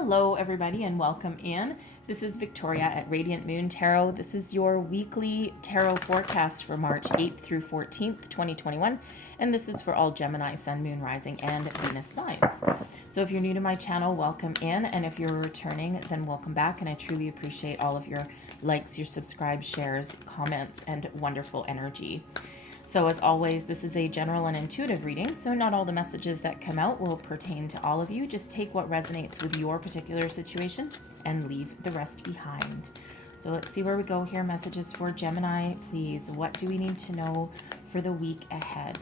Hello, everybody, and welcome in. This is Victoria at Radiant Moon Tarot. This is your weekly tarot forecast for March 8th through 14th, 2021. And this is for all Gemini, Sun, Moon, Rising, and Venus signs. So if you're new to my channel, welcome in. And if you're returning, then welcome back. And I truly appreciate all of your likes, your subscribes, shares, comments, and wonderful energy. So as always, this is a general and intuitive reading, so not all the messages that come out will pertain to all of you. Just take what resonates with your particular situation and leave the rest behind. So let's see where we go here. Messages for Gemini, please. What do we need to know for the week ahead?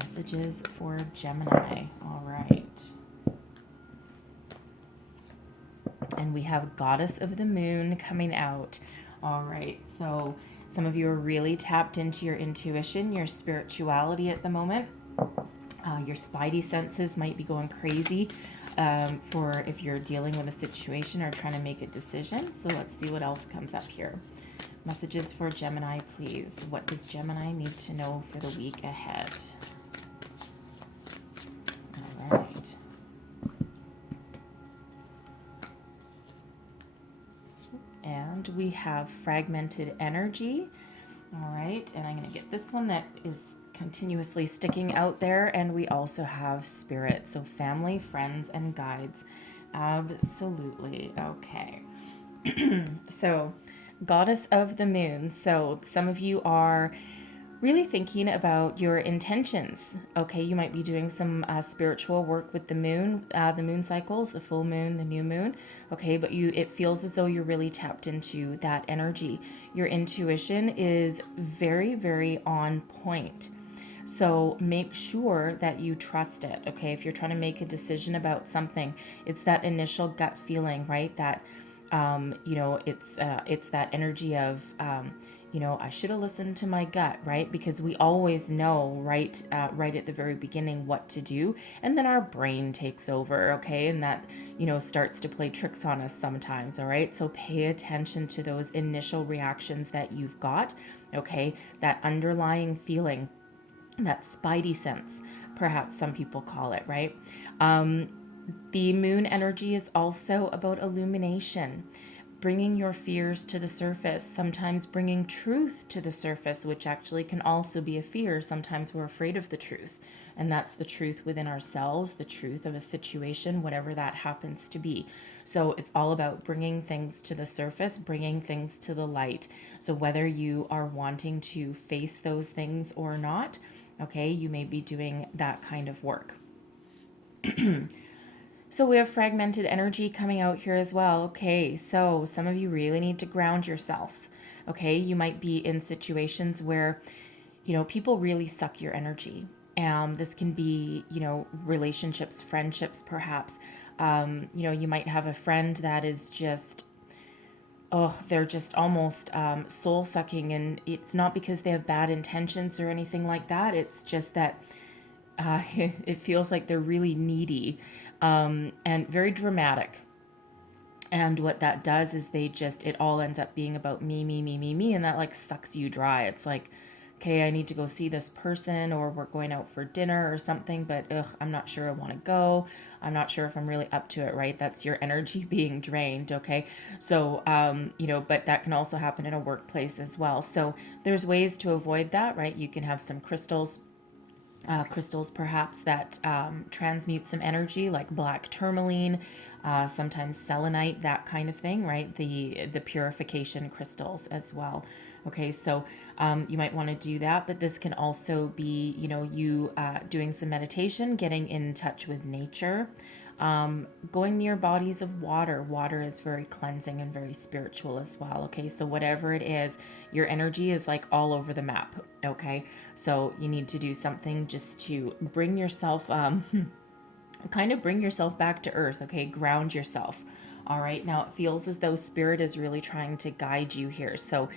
Messages for Gemini. All right. And we have Goddess of the Moon coming out. All right, so some of you are really tapped into your intuition, your spirituality at the moment. Your spidey senses might be going crazy for if you're dealing with a situation or trying to make a decision. So let's see what else comes up here. Messages for Gemini, please. What does Gemini need to know for the week ahead? All right. And we have fragmented energy. All right, and I'm going to get this one that is continuously sticking out there. And we also have spirit, so family, friends, and guides. Absolutely. Okay. So, Goddess of the Moon. So some of you are really thinking about your intentions. Okay, you might be doing some spiritual work with the moon cycles, the full moon, the new moon. Okay, but it feels as though you're really tapped into that energy. Your intuition is very, very on point. So make sure that you trust it. Okay, if you're trying to make a decision about something, it's that initial gut feeling, right? That it's that energy of I should have listened to my gut, right? Because we always know right at the very beginning what to do, and then our brain takes over, okay? And that, starts to play tricks on us sometimes, all right? So pay attention to those initial reactions that you've got, okay? That underlying feeling, that spidey sense, perhaps some people call it, right? The moon energy is also about illumination, bringing your fears to the surface, sometimes bringing truth to the surface, which actually can also be a fear. Sometimes we're afraid of the truth, and that's the truth within ourselves, the truth of a situation, whatever that happens to be. So it's all about bringing things to the surface, bringing things to the light. So whether you are wanting to face those things or not, okay, you may be doing that kind of work. So we have fragmented energy coming out here as well. Okay, so some of you really need to ground yourselves. Okay, you might be in situations where, people really suck your energy. This can be, relationships, friendships, perhaps. You might have a friend that is just, they're just almost soul sucking. And it's not because they have bad intentions or anything like that. It's just that it feels like they're really needy. And very dramatic. And what that does is it all ends up being about me, me, me, me, me. And that like sucks you dry. It's like, okay, I need to go see this person, or we're going out for dinner or something, but I'm not sure I want to go. I'm not sure if I'm really up to it, right? That's your energy being drained. Okay. So, but that can also happen in a workplace as well. So there's ways to avoid that, right? You can have some crystals perhaps that transmute some energy, like black tourmaline, sometimes selenite, that kind of thing, right? The purification crystals as well. Okay, so you might want to do that, but this can also be, you doing some meditation, getting in touch with nature, going near bodies of water. Water is very cleansing and very spiritual as well. Okay, so whatever it is, your energy is like all over the map. Okay, so you need to do something just to bring yourself, kind of bring yourself back to earth. Okay, ground yourself. All right, now it feels as though spirit is really trying to guide you here. So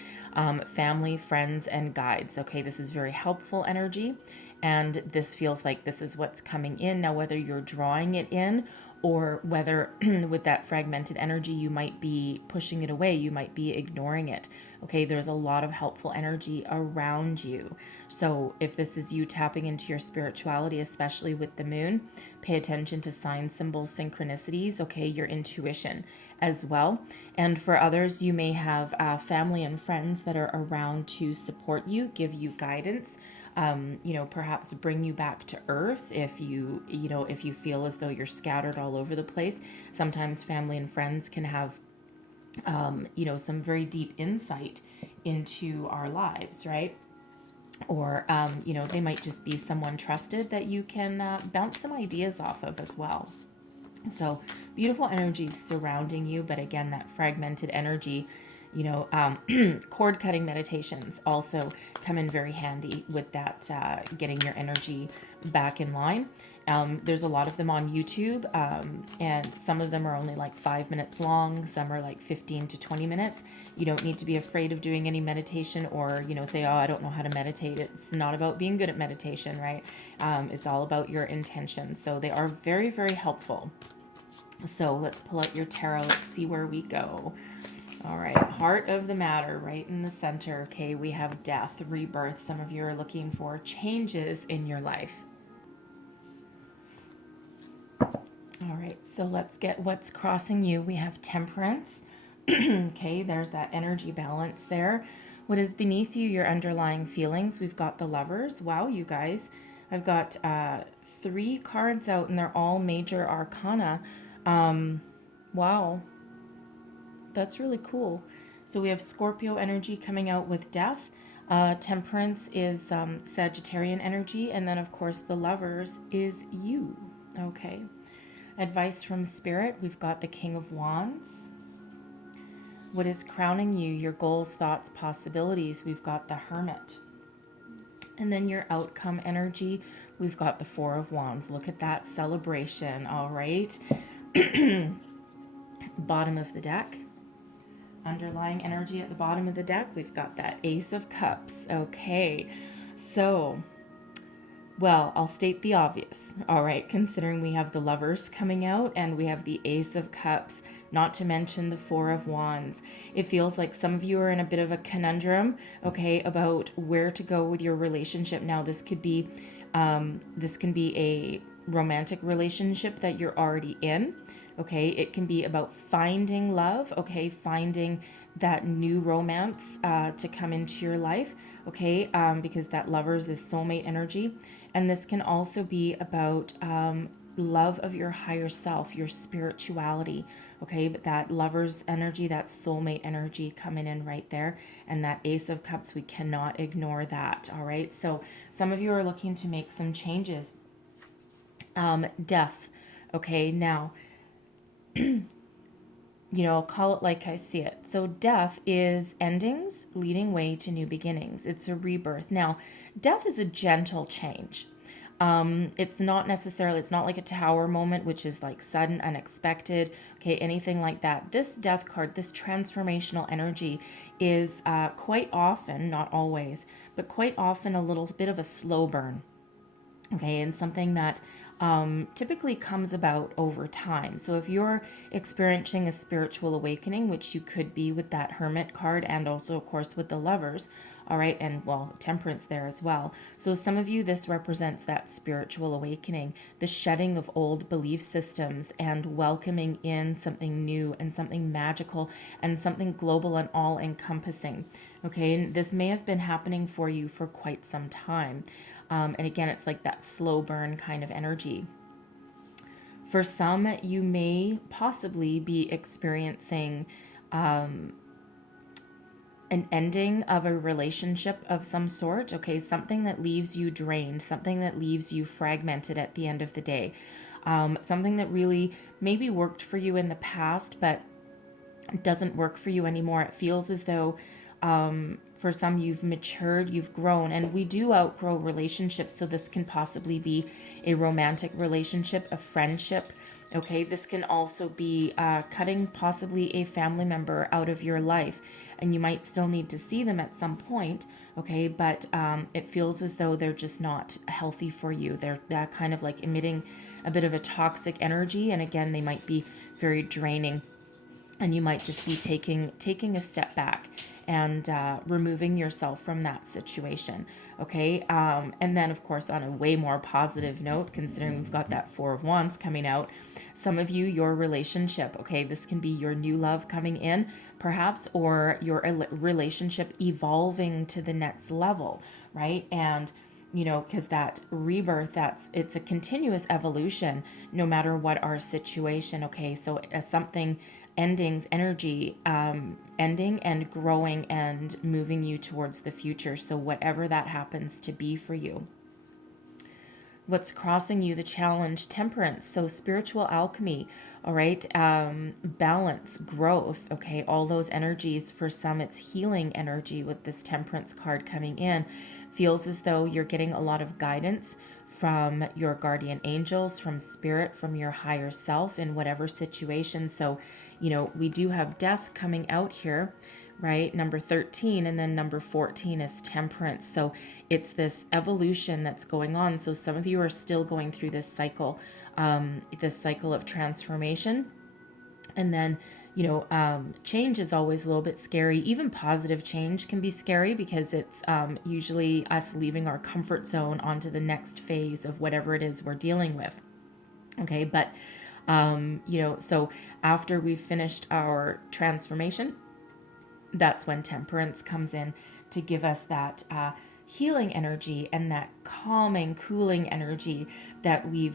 family, friends, and guides. Okay, this is very helpful energy. And this feels like this is what's coming in. Now, whether you're drawing it in or whether with that fragmented energy, you might be pushing it away, you might be ignoring it. Okay, there's a lot of helpful energy around you. So if this is you tapping into your spirituality, especially with the moon, pay attention to signs, symbols, synchronicities, okay, your intuition as well. And for others, you may have family and friends that are around to support you, give you guidance, perhaps bring you back to earth if if you feel as though you're scattered all over the place. Sometimes family and friends can have, some very deep insight into our lives, right? Or, they might just be someone trusted that you can bounce some ideas off of as well. So beautiful energies surrounding you, but again, that fragmented energy, cord cutting meditations also come in very handy with that, getting your energy back in line. There's a lot of them on YouTube, and some of them are only like 5 minutes long. Some are like 15 to 20 minutes. You don't need to be afraid of doing any meditation or, say, oh, I don't know how to meditate. It's not about being good at meditation, right? It's all about your intention. So they are very, very helpful. So let's pull out your tarot. Let's see where we go. All right, heart of the matter, right in the center. Okay, we have death, rebirth. Some of you are looking for changes in your life. All right, so let's get what's crossing you. We have temperance. Okay, there's that energy balance there. What is beneath you, your underlying feelings. We've got the lovers. Wow, you guys. I've got 3 cards out, and they're all major arcana. Wow. That's really cool. So we have Scorpio energy coming out with death. Temperance is Sagittarian energy. And then, of course, the lovers is you. Okay. Advice from Spirit. We've got the King of Wands. What is crowning you? Your goals, thoughts, possibilities. We've got the Hermit. And then your outcome energy. We've got the Four of Wands. Look at that celebration. All right. Bottom of the deck. Underlying energy at the bottom of the deck, we've got that Ace of Cups. Okay, so, well, I'll state the obvious, all right, considering we have the Lovers coming out and we have the Ace of Cups, not to mention the Four of Wands. It feels like some of you are in a bit of a conundrum, okay, about where to go with your relationship. Now, this can be a romantic relationship that you're already in. Okay, it can be about finding love, okay, finding that new romance to come into your life, okay, because that Lovers is soulmate energy. And this can also be about love of your higher self, your spirituality, okay, but that Lovers energy, that soulmate energy coming in right there. And that Ace of Cups, we cannot ignore that, all right? So some of you are looking to make some changes. Death, okay, now, I'll call it like I see it. So death is endings leading way to new beginnings. It's a rebirth. Now, death is a gentle change. It's not like a Tower moment, which is like sudden, unexpected, okay, anything like that. This death card, this transformational energy is quite often, not always, but quite often a little bit of a slow burn, okay, and something that typically comes about over time. So if you're experiencing a spiritual awakening, which you could be with that Hermit card and also, of course, with the Lovers, all right, and well, Temperance there as well. So some of you, this represents that spiritual awakening, the shedding of old belief systems and welcoming in something new and something magical and something global and all-encompassing. Okay, and this may have been happening for you for quite some time. And again, it's like that slow burn kind of energy. For some, you may possibly be experiencing an ending of a relationship of some sort, okay? Something that leaves you drained, something that leaves you fragmented at the end of the day. Something that really maybe worked for you in the past, but doesn't work for you anymore. It feels as though for some, you've matured, you've grown, and we do outgrow relationships. So this can possibly be a romantic relationship, a friendship. Okay, this can also be cutting possibly a family member out of your life, and you might still need to see them at some point. Okay, but it feels as though they're just not healthy for you. They're kind of like emitting a bit of a toxic energy. And again, they might be very draining, and you might just be taking a step back and removing yourself from that situation. Okay. And then, of course, on a way more positive note, considering we've got that Four of Wands coming out, some of you, your relationship, okay, this can be your new love coming in, perhaps, or your relationship evolving to the next level, right? And because that rebirth, it's a continuous evolution no matter what our situation. Okay, so something endings energy, ending and growing and moving you towards the future. So whatever that happens to be for you. What's crossing you, the challenge, temperance, so spiritual alchemy, all right, balance, growth, okay, all those energies. For some, it's healing energy with this temperance card coming in. Feels as though you're getting a lot of guidance from your guardian angels, from spirit, from your higher self in whatever situation. So, we do have death coming out here, right? Number 13, and then number 14 is temperance. So it's this evolution that's going on. So some of you are still going through this cycle of transformation. And then, change is always a little bit scary. Even positive change can be scary because it's usually us leaving our comfort zone onto the next phase of whatever it is we're dealing with. Okay, but so after we've finished our transformation, that's when temperance comes in to give us that healing energy and that calming, cooling energy that we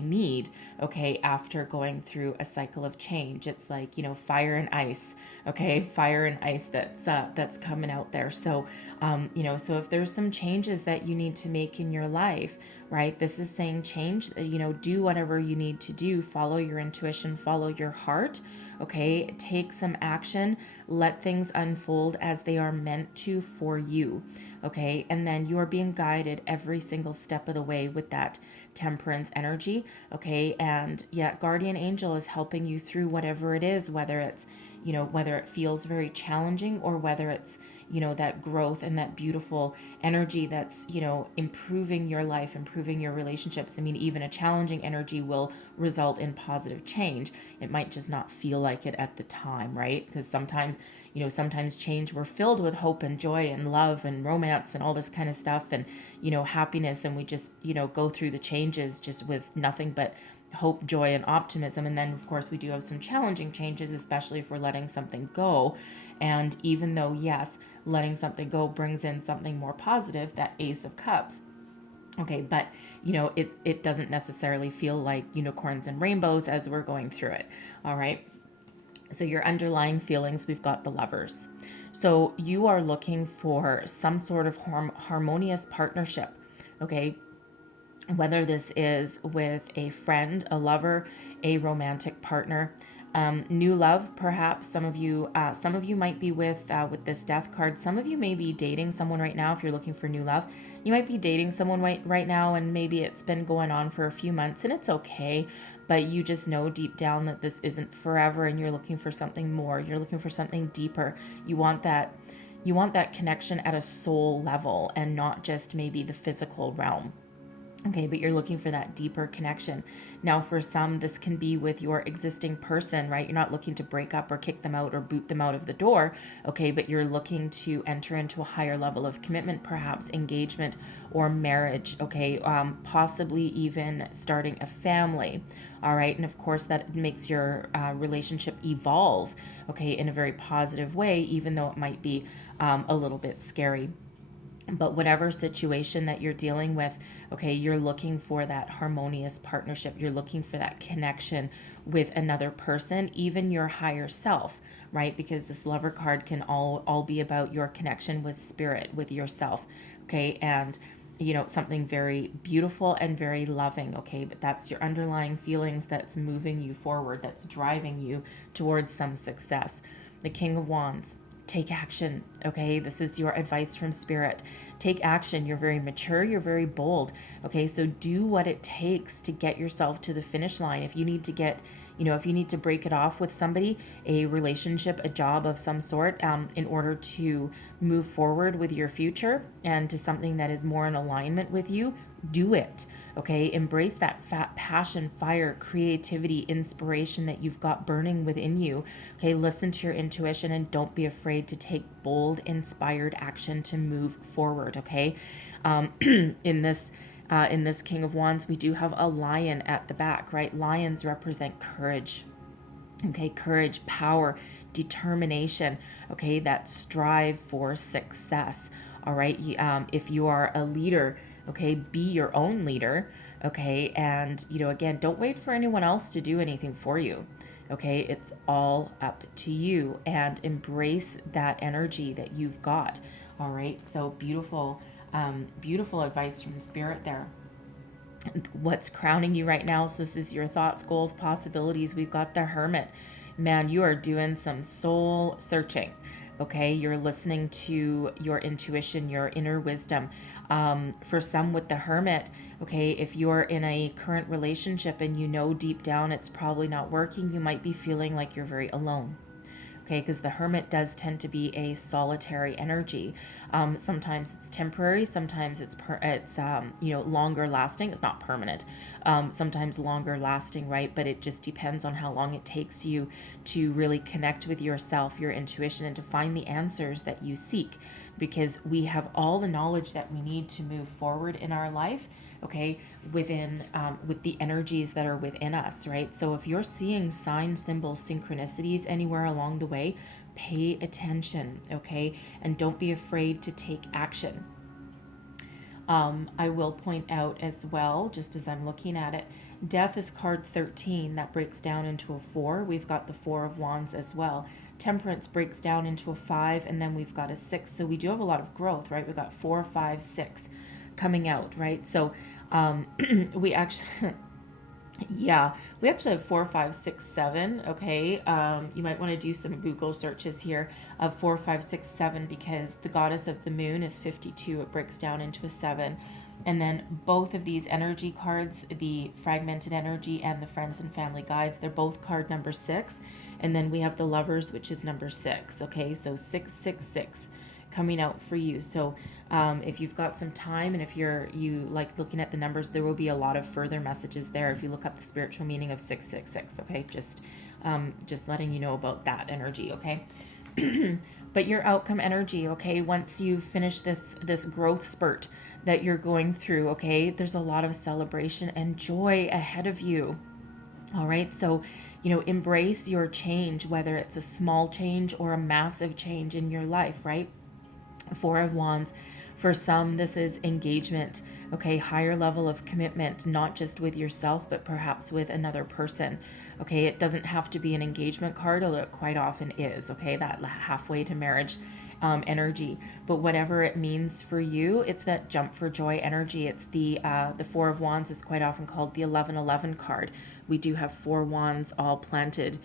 need. Okay, after going through a cycle of change, it's like fire and ice. Okay, fire and ice that's coming out there. So so if there's some changes that you need to make in your life, right? This is saying change. Do whatever you need to do. Follow your intuition. Follow your heart. Okay, take some action, let things unfold as they are meant to for you. Okay, and then you are being guided every single step of the way with that temperance energy. Okay, and guardian angel is helping you through whatever it is, whether it's whether it feels very challenging or whether it's that growth and that beautiful energy that's improving your life, improving your relationships. I mean, even a challenging energy will result in positive change. It might just not feel like it at the time, right? Because sometimes change, we're filled with hope and joy and love and romance and all this kind of stuff, and happiness, and we just go through the changes just with nothing but hope, joy, and optimism. And then, of course, we do have some challenging changes, especially if we're letting something go. And even though, yes, letting something go brings in something more positive, that Ace of Cups. Okay, but, it doesn't necessarily feel like unicorns and rainbows as we're going through it. All right. So your underlying feelings, we've got the Lovers. So you are looking for some sort of harmonious partnership. Okay, whether this is with a friend, a lover, a romantic partner, new love, perhaps. Some of you might be with this Death card. Some of you may be dating someone right now. If you're looking for new love, you might be dating someone right now, and maybe it's been going on for a few months, and it's okay. But you just know deep down that this isn't forever, and you're looking for something more. You're looking for something deeper. You want that connection at a soul level, and not just maybe the physical realm. Okay, but you're looking for that deeper connection. Now, for some, this can be with your existing person, right? You're not looking to break up or kick them out or boot them out of the door, okay? But you're looking to enter into a higher level of commitment, perhaps engagement or marriage, okay? Possibly even starting a family, all right? And of course, that makes your relationship evolve, okay, in a very positive way, even though it might be a little bit scary. But whatever situation that you're dealing with, okay, you're looking for that harmonious partnership. You're looking for that connection with another person, even your higher self, right? Because this Lover card can all be about your connection with spirit, with yourself, okay? And, something very beautiful and very loving, okay? But that's your underlying feelings that's moving you forward, that's driving you towards some success. The King of Wands. Take action, okay? This is your advice from spirit. Take action. You're very mature. You're very bold, okay? So do what it takes to get yourself to the finish line. If you need to get, if you need to break it off with somebody, a relationship, a job of some sort, in order to move forward with your future and to something that is more in alignment with you, Do it. Okay, embrace that fat passion, fire, creativity, inspiration that you've got burning within you. Okay, listen to your intuition and don't be afraid to take bold, inspired action to move forward. Okay, in this King of Wands, we do have a lion at the back, right? Lions represent courage. Okay, courage, power, determination. Okay, that strive for success. All right, if you are a leader, okay, be your own leader. Okay, and again, don't wait for anyone else to do anything for you. Okay, it's all up to you, and embrace that energy that you've got. All right, so beautiful, beautiful advice from Spirit there. What's crowning you right now? So this is your thoughts, goals, possibilities. We've got the Hermit. Man, you are doing some soul searching. Okay, you're listening to your intuition, your inner wisdom. For some with the Hermit, okay, if you're in a current relationship and deep down it's probably not working, you might be feeling like you're very alone. Okay, because the Hermit does tend to be a solitary energy. Sometimes it's temporary, sometimes it's longer lasting. It's not permanent. Sometimes longer lasting, right? But it just depends on how long it takes you to really connect with yourself, your intuition, and to find the answers that you seek. Because we have all the knowledge that we need to move forward in our life, okay, with the energies that are within us, right? So if you're seeing signs, symbols, synchronicities anywhere along the way, pay attention, okay, and don't be afraid to take action. I will point out as well, just as I'm looking at it, Death is card 13. That breaks down into a 4. We've got the 4 of Wands as well. Temperance breaks down into a 5, and then we've got a 6. So we do have a lot of growth, right? We've got 4, 5, 6 coming out, right? So we actually... Yeah, we actually have 4, 5, 6, 7. Okay, you might want to do some Google searches here of 4, 5, 6, 7, because the goddess of the moon is 52. It breaks down into a 7. And then both of these energy cards, the fragmented energy and the friends and family guides, they're both card number 6. And then we have the lovers, which is number 6. Okay, so 666 coming out for you. So if you've got some time, and if you like looking at the numbers, there will be a lot of further messages there if you look up the spiritual meaning of 666. Okay, just letting you know about that energy. Okay. But your outcome energy, okay, once you finish this growth spurt that you're going through, okay, there's a lot of celebration and joy ahead of you. All right, so embrace your change, whether it's a small change or a massive change in your life, right? 4 of Wands. For some, this is engagement, okay, higher level of commitment, not just with yourself, but perhaps with another person. Okay, it doesn't have to be an engagement card, although it quite often is, okay, that halfway to marriage energy. But whatever it means for you, it's that jump for joy energy. It's the 4 of Wands is quite often called the 1111 card. We do have 4 wands all planted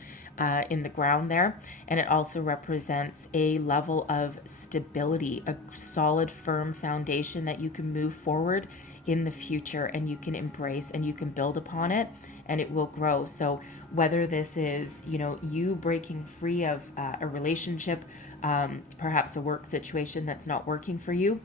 in the ground there, and it also represents a level of stability, a solid, firm foundation that you can move forward in the future, and you can embrace and you can build upon it, and it will grow. So whether this is you breaking free of a relationship, perhaps a work situation that's not working for you,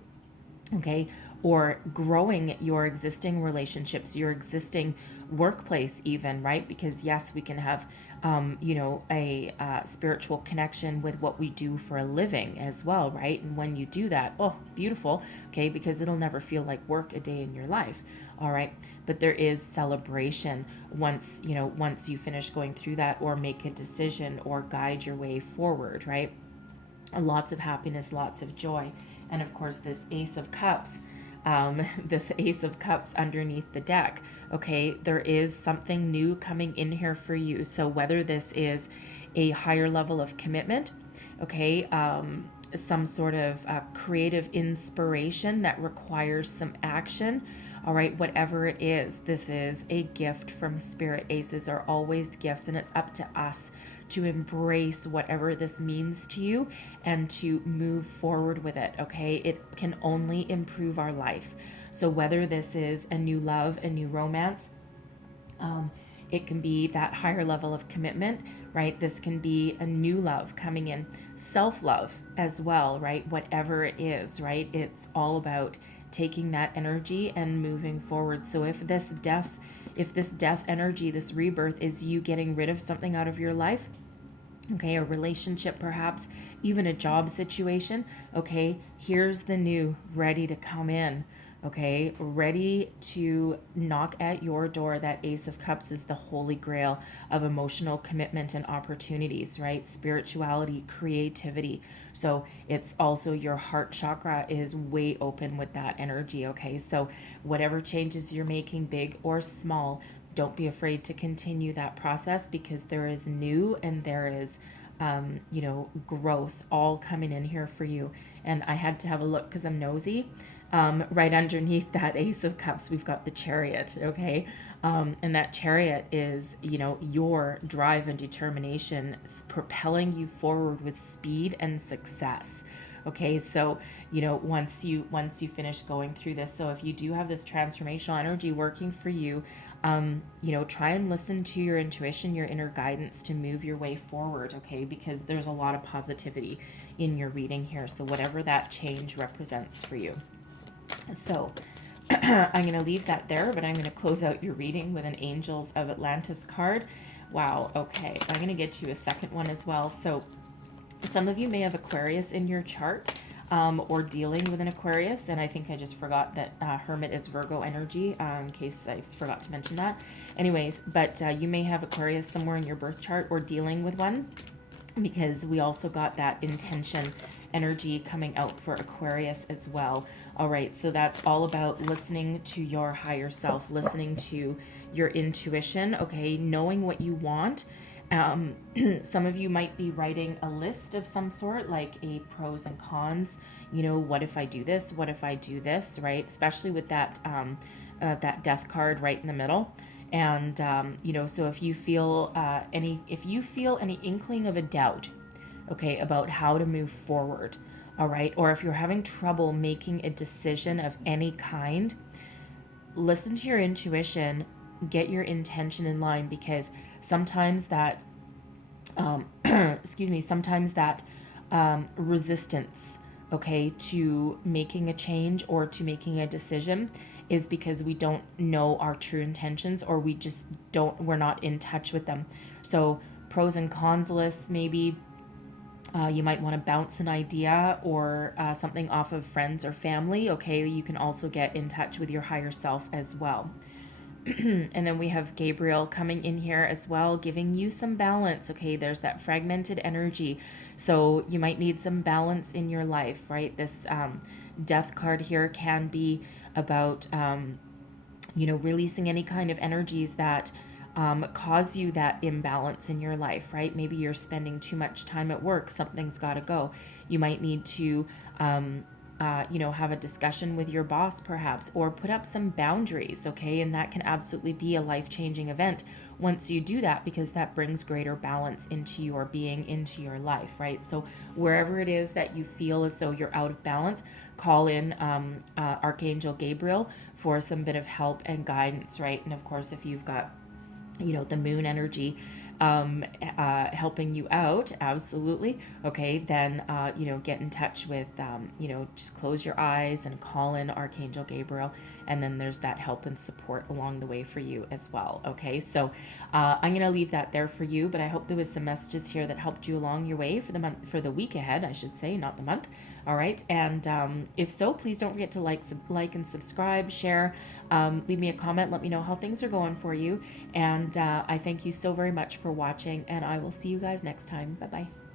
okay, or growing your existing relationships, your existing workplace even, right? Because yes, we can have a spiritual connection with what we do for a living as well, right? And when you do that, oh, beautiful, okay, because it'll never feel like work a day in your life. All right, but there is celebration once you finish going through that, or make a decision or guide your way forward, right? Lots of happiness, lots of joy. And of course, this Ace of Cups, underneath the deck, okay, there is something new coming in here for you. So whether this is a higher level of commitment, okay, some sort of creative inspiration that requires some action, all right, whatever it is, this is a gift from Spirit. Aces are always gifts, and it's up to us to embrace whatever this means to you and to move forward with it, okay? It can only improve our life. So whether this is a new love, a new romance, it can be that higher level of commitment, right? This can be a new love coming in, self-love as well, right? Whatever it is, right? It's all about taking that energy and moving forward. So if this death energy, this rebirth, is you getting rid of something out of your life, okay, a relationship perhaps, even a job situation, okay, here's the new ready to come in, okay, ready to knock at your door. That Ace of Cups is the holy grail of emotional commitment and opportunities, right? Spirituality, creativity. So it's also your heart chakra is way open with that energy, okay? So whatever changes you're making, big or small, don't be afraid to continue that process, because there is new and there is growth all coming in here for you. And I had to have a look because I'm nosy. Right underneath that Ace of Cups, we've got the Chariot, okay? And that Chariot is, your drive and determination propelling you forward with speed and success. Okay, so, once you finish going through this, so if you do have this transformational energy working for you, try and listen to your intuition, your inner guidance to move your way forward, okay? Because there's a lot of positivity in your reading here. So whatever that change represents for you. So I'm going to leave that there, but I'm going to close out your reading with an Angels of Atlantis card. Wow, okay. I'm going to get you a second one as well. So some of you may have Aquarius in your chart, or dealing with an Aquarius, and I think I just forgot that Hermit is Virgo energy, in case I forgot to mention that. Anyways, but you may have Aquarius somewhere in your birth chart or dealing with one, because we also got that intention energy coming out for Aquarius as well. All right, so that's all about listening to your higher self, listening to your intuition, okay, knowing what you want. Some of you might be writing a list of some sort, like a pros and cons, what if I do this, what if I do this, right? Especially with that that death card right in the middle. And so if you feel any inkling of a doubt, okay, about how to move forward, all right, or if you're having trouble making a decision of any kind, listen to your intuition, get your intention in line, because sometimes that sometimes that resistance, okay, to making a change or to making a decision is because we don't know our true intentions, or we're not in touch with them. So pros and cons lists, maybe you might want to bounce an idea or something off of friends or family, okay? You can also get in touch with your higher self as well. And then we have Gabriel coming in here as well, giving you some balance. Okay, there's that fragmented energy. So you might need some balance in your life, right? This death card here can be about, releasing any kind of energies that cause you that imbalance in your life, right? Maybe you're spending too much time at work. Something's got to go. You might need to have a discussion with your boss perhaps, or put up some boundaries, okay? And that can absolutely be a life-changing event once you do that, because that brings greater balance into your being, into your life, right? So wherever it is that you feel as though you're out of balance, call in Archangel Gabriel for some bit of help and guidance, right? And of course, if you've got the moon energy helping you out, absolutely, okay, then get in touch with just close your eyes and call in Archangel Gabriel, and then there's that help and support along the way for you as well, okay? So I'm gonna leave that there for you, but I hope there was some messages here that helped you along your way for the week ahead, I should say, not the month. All right, and if so, please don't forget to like and subscribe, share, leave me a comment, let me know how things are going for you, and I thank you so very much for watching, and I will see you guys next time. Bye-bye.